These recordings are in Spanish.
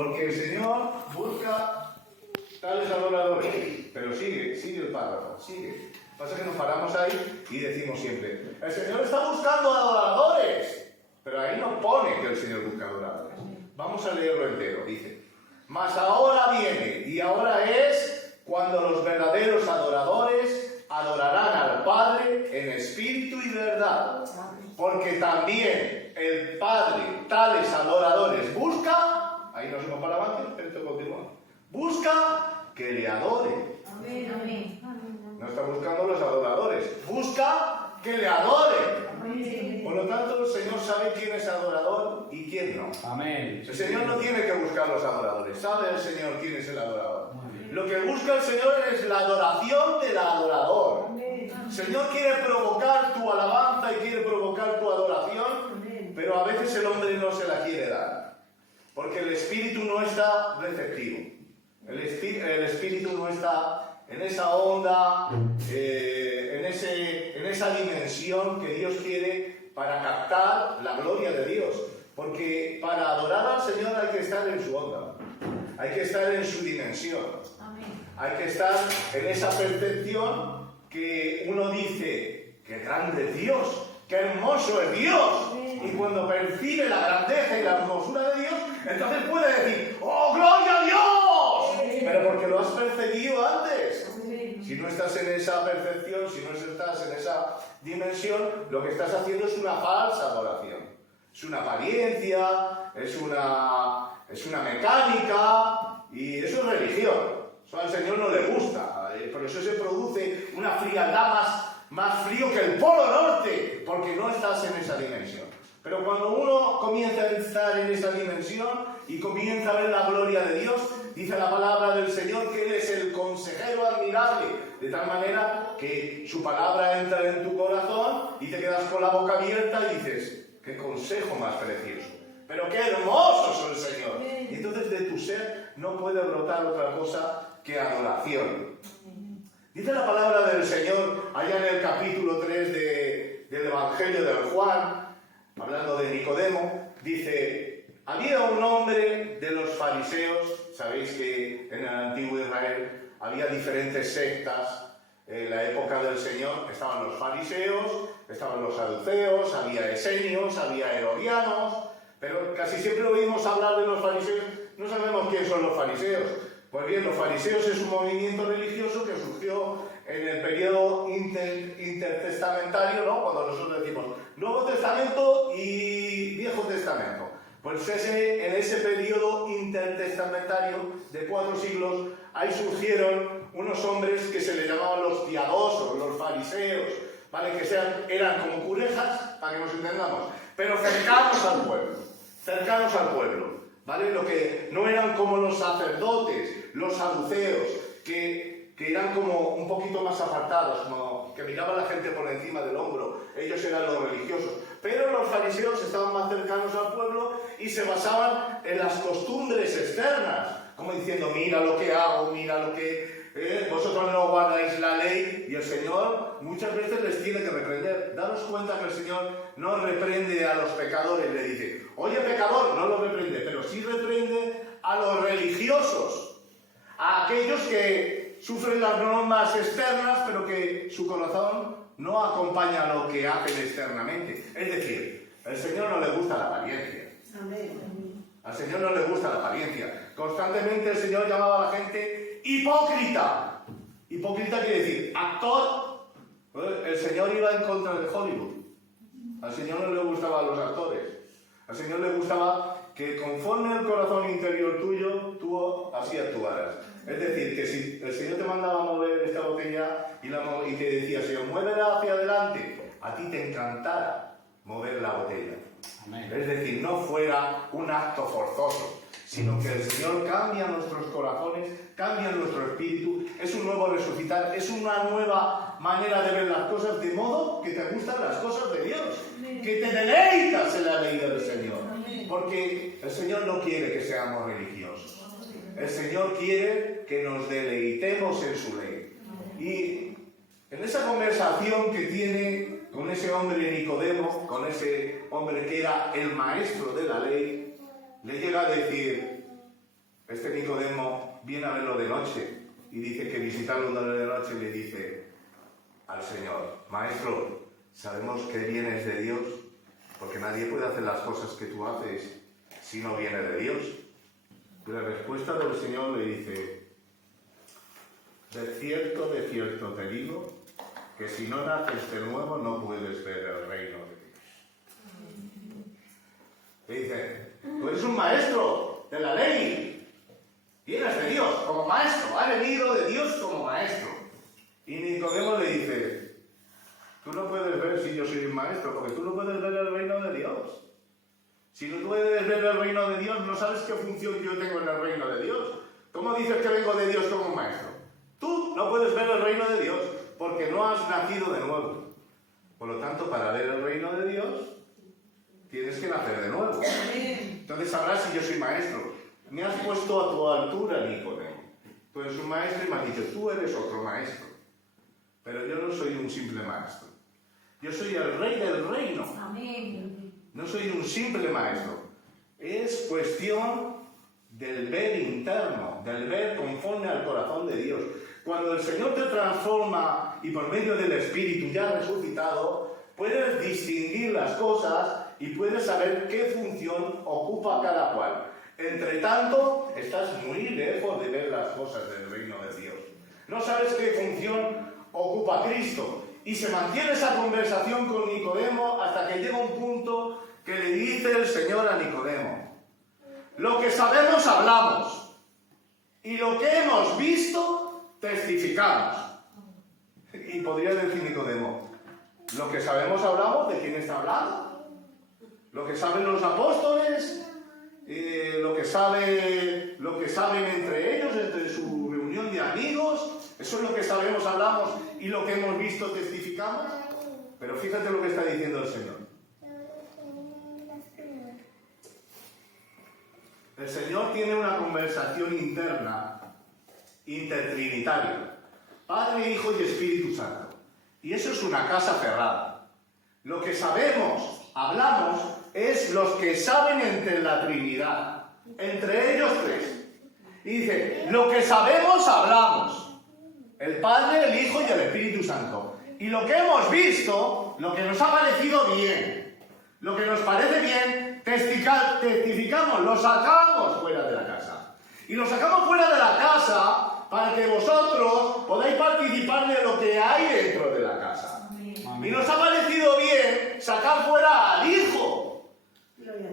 Porque el Señor busca tales adoradores. Pero sigue el párrafo, sigue. Pasa que nos paramos ahí y decimos siempre, el Señor está buscando adoradores. Pero ahí no pone que el Señor busca adoradores. Vamos a leerlo entero, dice. Mas ahora viene, y ahora es cuando los verdaderos adoradores adorarán al Padre en espíritu y verdad. Porque también el Padre tales adoradores busca, ahí nos hemos parado antes, pero esto continúa, busca que le adoren. Amén, amén. No está buscando los adoradores, busca que le adoren. Amén. Por lo tanto, el Señor sabe quién es adorador y quién no. Amén. El Señor no tiene que buscar los adoradores, sabe el Señor quién es el adorador. Lo que busca el Señor es la adoración del adorador. El Señor quiere provocar tu alabanza y quiere provocar tu adoración, pero a veces el hombre no se la quiere dar, porque el espíritu no está receptivo. El espíritu no está en esa onda, en esa dimensión que Dios quiere para captar la gloria de Dios. Porque para adorar al Señor hay que estar en su onda, hay que estar en su dimensión, hay que estar en esa percepción que uno dice, ¡qué grande es Dios! ¡Qué hermoso es Dios! Y cuando percibe la grandeza y la hermosura de Dios, entonces puede decir, ¡oh, gloria a Dios! Pero porque lo has percibido antes. Si no estás en esa percepción, si no estás en esa dimensión, lo que estás haciendo es una falsa adoración. Es una apariencia, es una mecánica, y eso es religión. Eso al Señor no le gusta. Por eso se produce una frialdad más frío que el Polo Norte, porque no estás en esa dimensión. Pero cuando uno comienza a estar en esa dimensión y comienza a ver la gloria de Dios, dice la palabra del Señor que Él es el consejero admirable, de tal manera que su palabra entra en tu corazón y te quedas con la boca abierta y dices, ¡qué consejo más precioso! ¡Pero qué hermoso es el Señor! Y entonces de tu ser no puede brotar otra cosa que adoración. Dice la palabra del Señor allá en el capítulo 3 del Evangelio de Juan, hablando de Nicodemo, dice, había un hombre de los fariseos, sabéis que en el antiguo Israel había diferentes sectas. En la época del Señor estaban los fariseos, estaban los saduceos, había esenios, había herodianos, pero casi siempre oímos hablar de los fariseos, no sabemos quién son los fariseos. Pues bien, los fariseos es un movimiento religioso que surgió en el periodo intertestamentario, ¿no? Cuando nosotros decimos Nuevo Testamento y Viejo Testamento. Pues en ese periodo intertestamentario de 4 siglos, ahí surgieron unos hombres que se les llamaban los piadosos, los fariseos, ¿vale? Que eran como curejas, para que nos entendamos, pero cercanos al pueblo, ¿vale? Lo que no eran como los sacerdotes, los saduceos, que eran como un poquito más apartados, como que miraban a la gente por encima del hombro. Ellos eran los religiosos. Pero los fariseos estaban más cercanos al pueblo y se basaban en las costumbres externas, como diciendo, mira lo que hago, mira lo que... vosotros no guardáis la ley, y el Señor muchas veces les tiene que reprender. Daros cuenta que el Señor no reprende a los pecadores, le dice, oye pecador, no lo reprende, pero sí reprende a los religiosos, a aquellos que sufren las normas externas, pero que su corazón no acompaña lo que hacen externamente. Es decir, al Señor no le gusta la apariencia. Al Señor no le gusta la apariencia. Constantemente el Señor llamaba a la gente hipócrita. Hipócrita quiere decir actor. El Señor iba en contra de Hollywood. Al Señor no le gustaban los actores. Al Señor le gustaba que conforme el corazón interior tuyo, tú así actuaras. Es decir, que si el Señor te mandaba a mover esta botella y te decía, Señor, muévela hacia adelante, a ti te encantara mover la botella. Amén. Es decir, no fuera un acto forzoso, sino que el Señor cambia nuestros corazones, cambia nuestro espíritu, es un nuevo resucitar, es una nueva manera de ver las cosas, de modo que te gustan las cosas de Dios, que te deleitas en la ley del Señor, porque el Señor no quiere que seamos religiosos. El Señor quiere que nos deleitemos en su ley. Y en esa conversación que tiene con ese hombre Nicodemo, con ese hombre que era el maestro de la ley, le llega a decir, Este Nicodemo viene a verlo de noche y dice que visitarlo de noche le dice al Señor: Maestro, sabemos que vienes de Dios, porque nadie puede hacer las cosas que tú haces si no viene de Dios. Y la respuesta del Señor le dice: de cierto te digo, que si no naces de nuevo no puedes ver el reino de Dios. Le dice: tú eres un maestro de la ley, vienes de Dios como maestro, ha venido de Dios como maestro. Y Nicodemo le dice: tú no puedes ver si yo soy un maestro, porque tú no puedes ver el reino de Dios. Si no puedes ver el reino de Dios, no sabes qué función yo tengo en el reino de Dios. ¿Cómo dices que vengo de Dios como maestro? Tú no puedes ver el reino de Dios porque no has nacido de nuevo. Por lo tanto, para ver el reino de Dios, tienes que nacer de nuevo. Entonces sabrás si yo soy maestro. Me has puesto a tu altura, Nicodemo. Tú eres un maestro y me has dicho: tú eres otro maestro. Pero yo no soy un simple maestro. Yo soy el rey del reino. Amén. No soy un simple maestro. Es cuestión del ver interno, del ver conforme al corazón de Dios. Cuando el Señor te transforma y por medio del Espíritu ya resucitado, puedes distinguir las cosas y puedes saber qué función ocupa cada cual. Entre tanto, estás muy lejos de ver las cosas del reino de Dios. No sabes qué función ocupa Cristo. Y se mantiene esa conversación con Nicodemo hasta que llega un punto que le dice el Señor a Nicodemo: lo que sabemos hablamos, y lo que hemos visto testificamos. Y podría decir Nicodemo: lo que sabemos hablamos, ¿de quién está hablando? Lo que saben los apóstoles, lo que saben entre ellos, entre su reunión de amigos. Eso es lo que sabemos, hablamos, y lo que hemos visto testificamos. Pero fíjate lo que está diciendo el Señor. El Señor tiene una conversación interna, intertrinitaria. Padre, Hijo y Espíritu Santo. Y eso es una casa cerrada. Lo que sabemos, hablamos, es los que saben entre la Trinidad. Entre ellos tres. Y dice: lo que sabemos, hablamos. El Padre, el Hijo y el Espíritu Santo. Y lo que hemos visto, lo que nos ha parecido bien, lo que nos parece bien, testificamos, lo sacamos fuera de la casa. Y lo sacamos fuera de la casa para que vosotros podáis participar de lo que hay dentro de la casa. Amén. Y nos ha parecido bien sacar fuera al Hijo.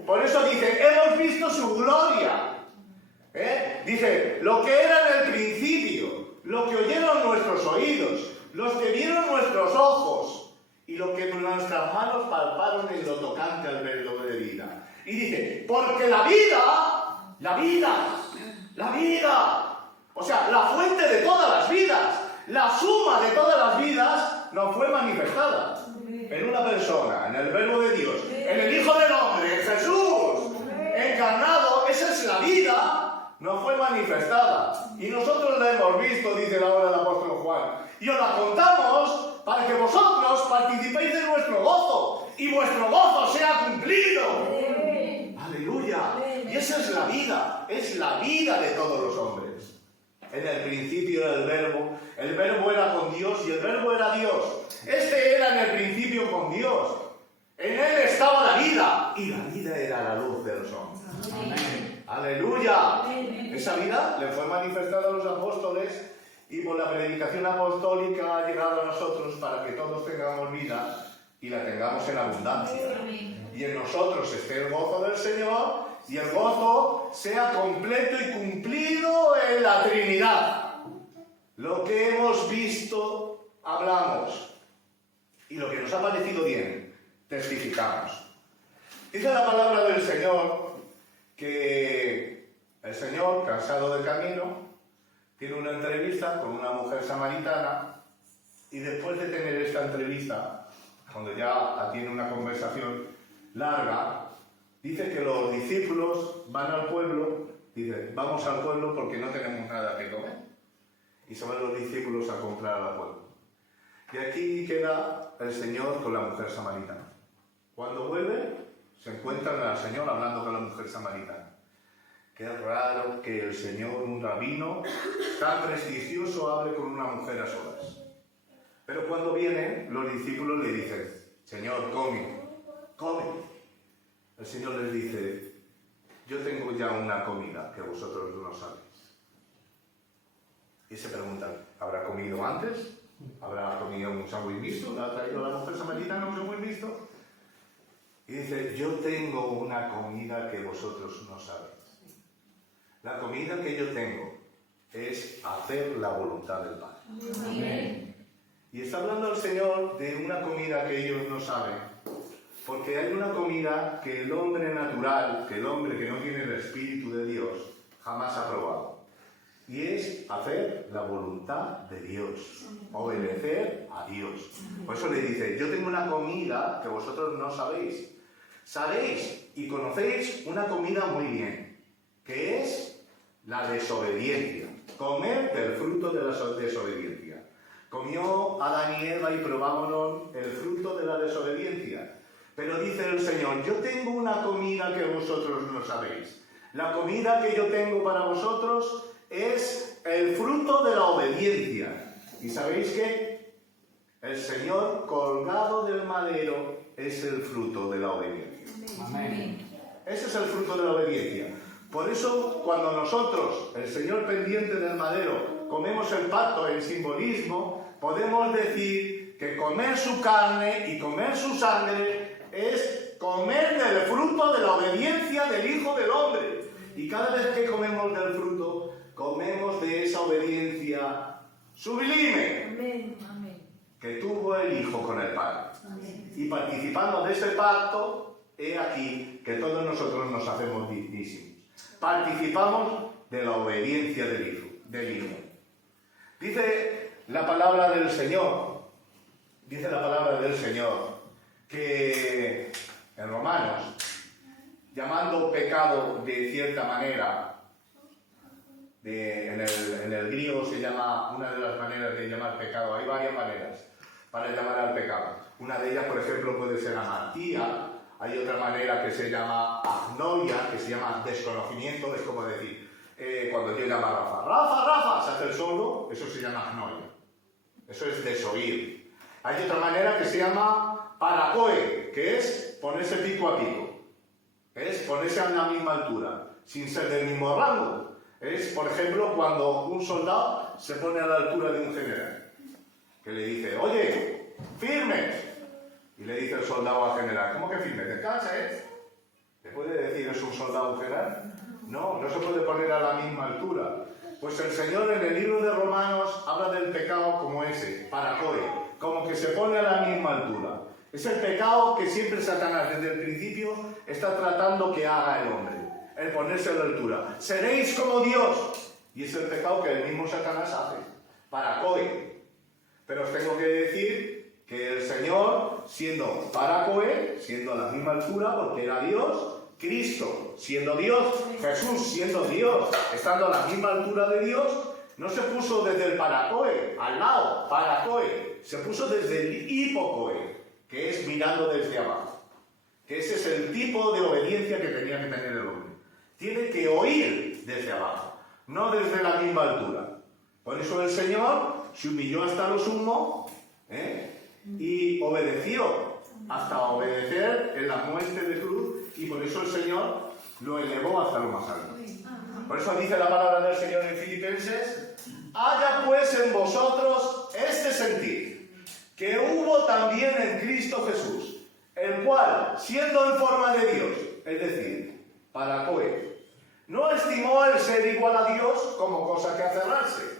Por eso dice: hemos visto su gloria. Dice: lo que era en el principio, lo que oyeron nuestros oídos, los que vieron nuestros ojos, y lo que nuestras manos palparon en lo tocante al verbo de vida. Y dice: porque la vida, o sea, la fuente de todas las vidas, la suma de todas las vidas, nos fue manifestada en una persona, en el verbo de Dios, en el Hijo del Hombre, en Jesús, encarnado. Esa es la vida. No fue manifestada. Y nosotros la hemos visto, dice ahora el apóstol Juan. Y os la contamos para que vosotros participéis de nuestro gozo. Y vuestro gozo sea cumplido. Aleluya. Y esa es la vida. Es la vida de todos los hombres. En el principio era el verbo era con Dios y el verbo era Dios. Este era en el principio con Dios. En él estaba la vida. Y la vida era la luz de los hombres. Amén. ¡Aleluya! Esa vida le fue manifestada a los apóstoles y por la predicación apostólica ha llegado a nosotros para que todos tengamos vida y la tengamos en abundancia. Y en nosotros esté el gozo del Señor y el gozo sea completo y cumplido en la Trinidad. Lo que hemos visto, hablamos. Y lo que nos ha parecido bien, testificamos. Dice la palabra del Señor que el Señor, cansado del camino, tiene una entrevista con una mujer samaritana y después de tener esta entrevista, cuando ya tiene una conversación larga, dice que los discípulos van al pueblo, dice: vamos al pueblo porque no tenemos nada que comer. Y se van los discípulos a comprar al pueblo. Y aquí queda el Señor con la mujer samaritana. Cuando vuelve, se encuentran al Señor hablando con la mujer samaritana. Qué raro que el Señor, un rabino tan prestigioso, hable con una mujer a solas. Pero cuando vienen, los discípulos le dicen, Señor, come, come. El Señor les dice, yo tengo ya una comida que vosotros no sabéis. Y se preguntan, ¿habrá comido antes? ¿Habrá comido un sándwich mixto? ¿Le ha traído la mujer samaritana un sándwich mixto? Y dice, yo tengo una comida que vosotros no sabéis. La comida que yo tengo es hacer la voluntad del Padre. Amén. Y está hablando el Señor de una comida que ellos no saben, porque hay una comida que el hombre natural, que el hombre que no tiene el Espíritu de Dios, jamás ha probado. Y es hacer la voluntad de Dios, obedecer a Dios. Por eso le dice, yo tengo una comida que vosotros no sabéis. Sabéis y conocéis una comida muy bien, que es la desobediencia. Comer del fruto de la desobediencia. Comió Adán y Eva y probámonos el fruto de la desobediencia. Pero dice el Señor, yo tengo una comida que vosotros no sabéis. La comida que yo tengo para vosotros es el fruto de la obediencia. ¿Y sabéis qué? El Señor colgado del madero es el fruto de la obediencia. Amén. Ese es el fruto de la obediencia. Por eso, cuando nosotros, el Señor pendiente del madero, comemos el pacto en simbolismo, podemos decir que comer su carne y comer su sangre es comer del fruto de la obediencia del Hijo del Hombre. Y cada vez que comemos del fruto, comemos de esa obediencia sublime que tuvo el Hijo con el Padre. Y participando de ese pacto, he aquí que todos nosotros nos hacemos dignísimos. Participamos de la obediencia del Hijo. Dice la palabra del Señor, que en Romanos, llamando pecado de cierta manera, en el griego se llama, una de las maneras de llamar pecado, hay varias maneras para llamar al pecado. Una de ellas, por ejemplo, puede ser amartía. Hay otra manera que se llama agnoia, que se llama desconocimiento. Es como decir, cuando yo llamo a Rafa, se hace el sordo, eso se llama agnoia. Eso es desoír. Hay otra manera que se llama paracoe, que es ponerse pico a pico. Es ponerse a la misma altura, sin ser del mismo rango. Es, por ejemplo, cuando un soldado se pone a la altura de un general, que le dice, oye, firmes. Y le dice el soldado al general, ¿cómo que firme? ¿Descansa, ¿Le puede decir es un soldado general? No, no se puede poner a la misma altura. Pues el Señor en el libro de Romanos habla del pecado como ese, paracoe, como que se pone a la misma altura. Es el pecado que siempre Satanás desde el principio está tratando que haga el hombre, el ponerse a la altura. Seréis como Dios. Y es el pecado que el mismo Satanás hace, paracoe. Pero os tengo que decir que el Señor, siendo paracoe, siendo a la misma altura, porque era Dios, Cristo, siendo Dios, Jesús, siendo Dios, estando a la misma altura de Dios, no se puso desde el paracoe, al lado, paracoe, se puso desde el hipocoe, que es mirando desde abajo. Que ese es el tipo de obediencia que tenía que tener el hombre. Tiene que oír desde abajo, no desde la misma altura. Por eso el Señor se humilló hasta lo sumo, y obedeció hasta obedecer en la muerte de cruz, y por eso el Señor lo elevó hasta lo más alto. Por eso dice la palabra del Señor en Filipenses, haya pues en vosotros este sentir, que hubo también en Cristo Jesús, el cual, siendo en forma de Dios, es decir, paracoe, no estimó el ser igual a Dios como cosa que aferrarse,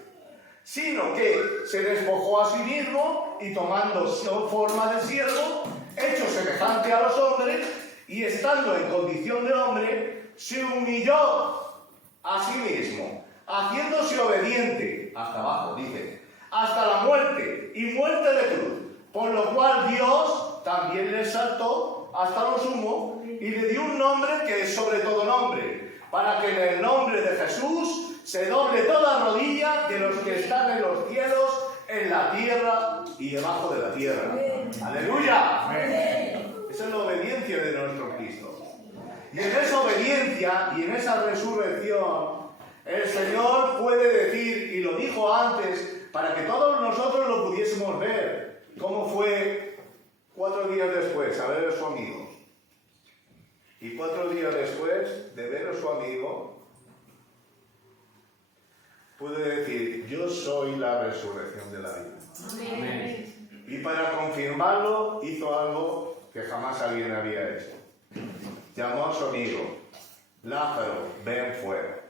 sino que se despojó a sí mismo y tomando forma de siervo, hecho semejante a los hombres, y estando en condición de hombre, se humilló a sí mismo, haciéndose obediente, hasta abajo, dice, hasta la muerte, y muerte de cruz, por lo cual Dios también le exaltó hasta lo sumo, y le dio un nombre que es sobre todo nombre, para que en el nombre de Jesús se doble toda rodilla de los que están en los cielos, en la tierra y debajo de la tierra. ¡Aleluya! Esa es la obediencia de nuestro Cristo. Y en esa obediencia y en esa resurrección, el Señor puede decir, y lo dijo antes, para que todos nosotros lo pudiésemos ver, cómo fue 4 días después a ver a su amigo. Y 4 días después de ver a su amigo, puede decir, yo soy la resurrección de la vida. Amén. Y para confirmarlo, hizo algo que jamás alguien había hecho. Llamó a su amigo, Lázaro, ven fuera.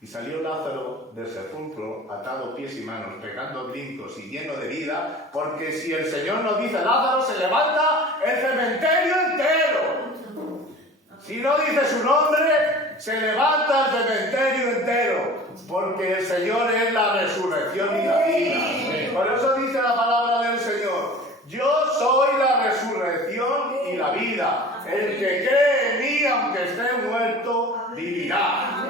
Y salió Lázaro del sepulcro, atado pies y manos, pegando brincos y lleno de vida, porque si el Señor nos dice Lázaro, se levanta el cementerio entero. Si no dice su nombre, se levanta el cementerio entero, porque el Señor es la resurrección y la vida. Por eso dice la palabra del Señor, yo soy la resurrección y la vida. El que cree en mí, aunque esté muerto, vivirá.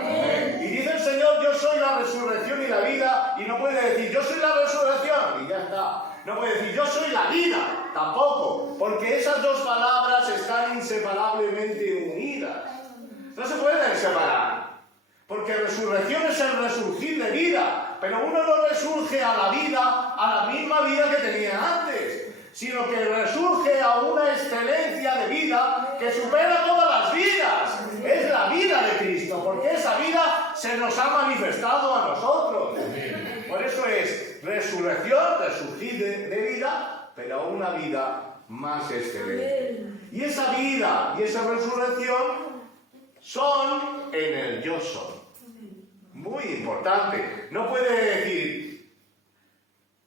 Y dice el Señor, yo soy la resurrección y la vida, y no puede decir, yo soy la resurrección, y ya está. No puede decir, yo soy la vida, tampoco, porque esas dos palabras están inseparablemente unidas. No se pueden separar, porque resurrección es el resurgir de vida, pero uno no resurge a la vida, a la misma vida que tenía antes, sino que resurge a una excelencia de vida que supera todas las vidas. Es la vida de Cristo, porque esa vida se nos ha manifestado a nosotros. Por eso es resurrección, resurgir de vida, pero una vida más excelente. Y esa vida y esa resurrección son en el yo soy. Muy importante. No puede decir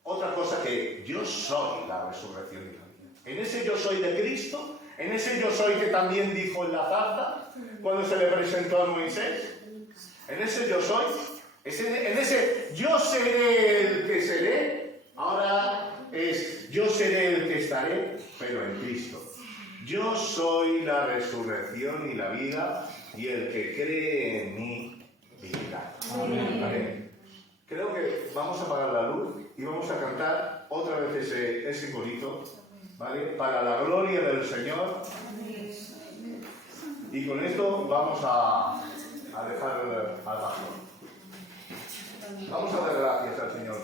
otra cosa que yo soy la resurrección y la vida. En ese yo soy de Cristo, en ese yo soy que también dijo en la zarza, cuando se le presentó a Moisés, en ese yo soy, en ese yo seré el que seré, ahora es yo seré el que estaré, pero en Cristo. Yo soy la resurrección y la vida, y el que cree en mí vivirá. Amén. Creo que vamos a apagar la luz y vamos a cantar otra vez ese corito, ¿vale? Para la gloria del Señor. Y con esto vamos a dejar al pastor. Vamos a dar gracias al Señor.